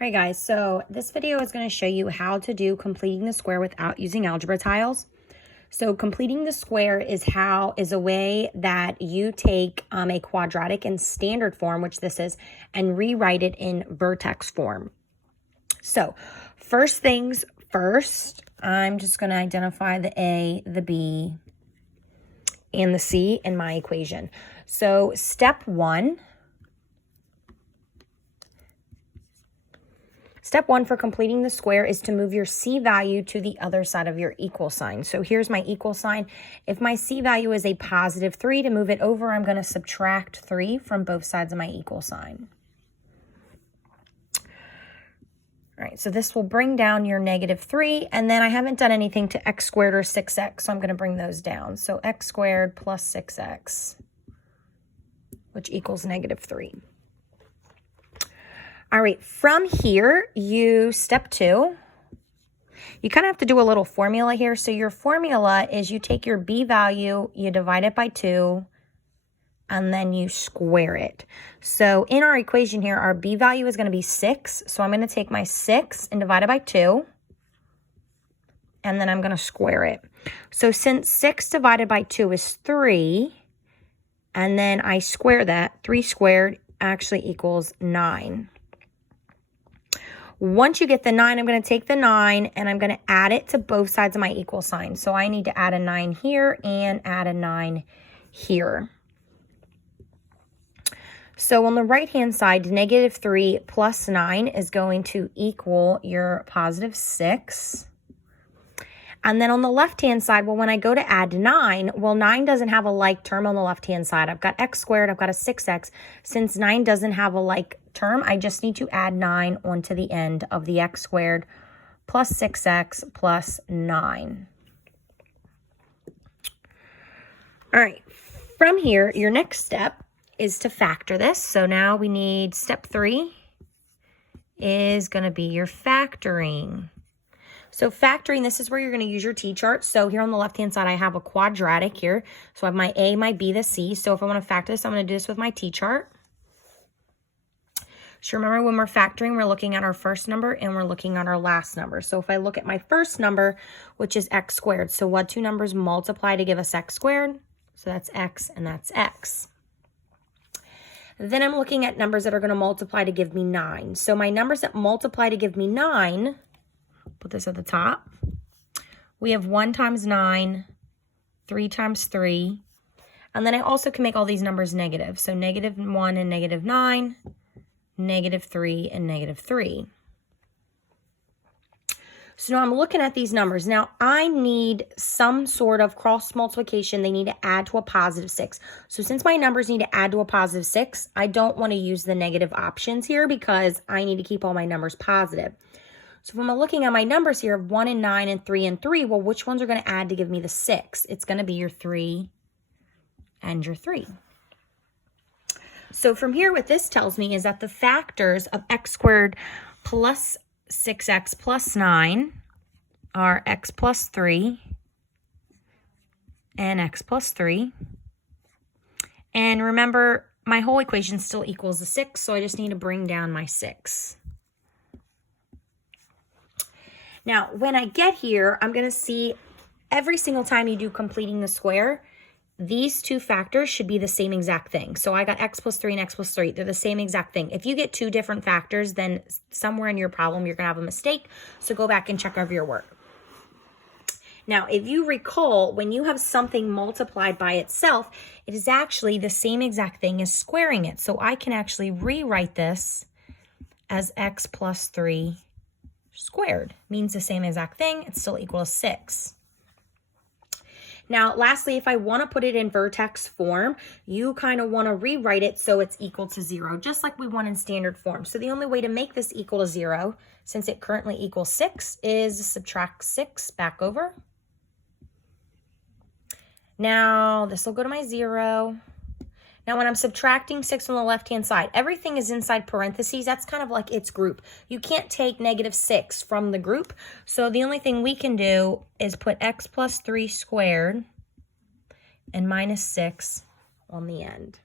All right, guys, so this video is going to show you how to do completing the square without using algebra tiles. So completing the square is a way that you take a quadratic in standard form, which this is, and rewrite it in vertex form. So first things first, I'm just going to identify the A, the B, and the C in my equation. So step one for completing the square is to move your C value to the other side of your equal sign. So here's my equal sign. If my C value is a positive 3, to move it over, I'm going to subtract 3 from both sides of my equal sign. All right, so this will bring down your negative 3, and then I haven't done anything to x squared or 6x, so I'm going to bring those down. So x squared plus 6x, which equals negative 3. All right, from here, step 2, you kind of have to do a little formula here. So your formula is you take your B value, you divide it by 2, and then you square it. So in our equation here, our B value is going to be 6. So I'm going to take my 6 and divide it by 2, and then I'm going to square it. So since 6 divided by 2 is 3, and then I square that, 3 squared actually equals 9. Once you get the 9, I'm going to take the 9 and I'm going to add it to both sides of my equal sign. So I need to add a 9 here and add a 9 here. So on the right-hand side, negative 3 plus 9 is going to equal your positive 6. And then on the left-hand side, well, when I go to add 9, well, 9 doesn't have a like term on the left-hand side. I've got x squared, I've got a 6x. Since 9 doesn't have a like term, I just need to add 9 onto the end of the x squared plus 6x plus 9. All right, from here, your next step is to factor this. So now we need step 3 is going to be your factoring. So factoring, this is where you're going to use your T-chart. So here on the left-hand side, I have a quadratic here. So I have my A, my B, the C. So if I want to factor this, I'm going to do this with my T-chart. So remember, when we're factoring, we're looking at our first number and we're looking at our last number. So if I look at my first number, which is x squared. So what two numbers multiply to give us x squared? So that's x and that's x. Then I'm looking at numbers that are going to multiply to give me 9. So my numbers that multiply to give me 9, put this at the top. We have 1 times 9, 3 times 3. And then I also can make all these numbers negative. So negative 1 and negative 9, negative 3 and negative 3. So now I'm looking at these numbers. Now I need some sort of cross multiplication. They need to add to a positive 6. So since my numbers need to add to a positive 6, I don't want to use the negative options here because I need to keep all my numbers positive. So if I'm looking at my numbers here of 1 and 9 and 3 and 3, well, which ones are going to add to give me the 6? It's going to be your 3 and your 3. So from here, what this tells me is that the factors of x squared plus 6x plus 9 are x plus 3 and x plus 3. And remember, my whole equation still equals the 6, so I just need to bring down my 6. Now, when I get here, I'm going to see every single time you do completing the square, these two factors should be the same exact thing. So I got x plus 3 and x plus 3. They're the same exact thing. If you get two different factors, then somewhere in your problem, you're going to have a mistake. So go back and check over your work. Now, if you recall, when you have something multiplied by itself, it is actually the same exact thing as squaring it. So I can actually rewrite this as x plus 3 squared. Means the same exact thing. It's still equal to 6. Now, lastly, if I want to put it in vertex form, you kind of want to rewrite it so it's equal to 0, just like we want in standard form. So the only way to make this equal to 0, since it currently equals 6, is subtract 6 back over. Now, this will go to my 0. Now, when I'm subtracting 6 on the left-hand side, everything is inside parentheses. That's kind of like its group. You can't take negative 6 from the group. So the only thing we can do is put x plus 3 squared and minus 6 on the end.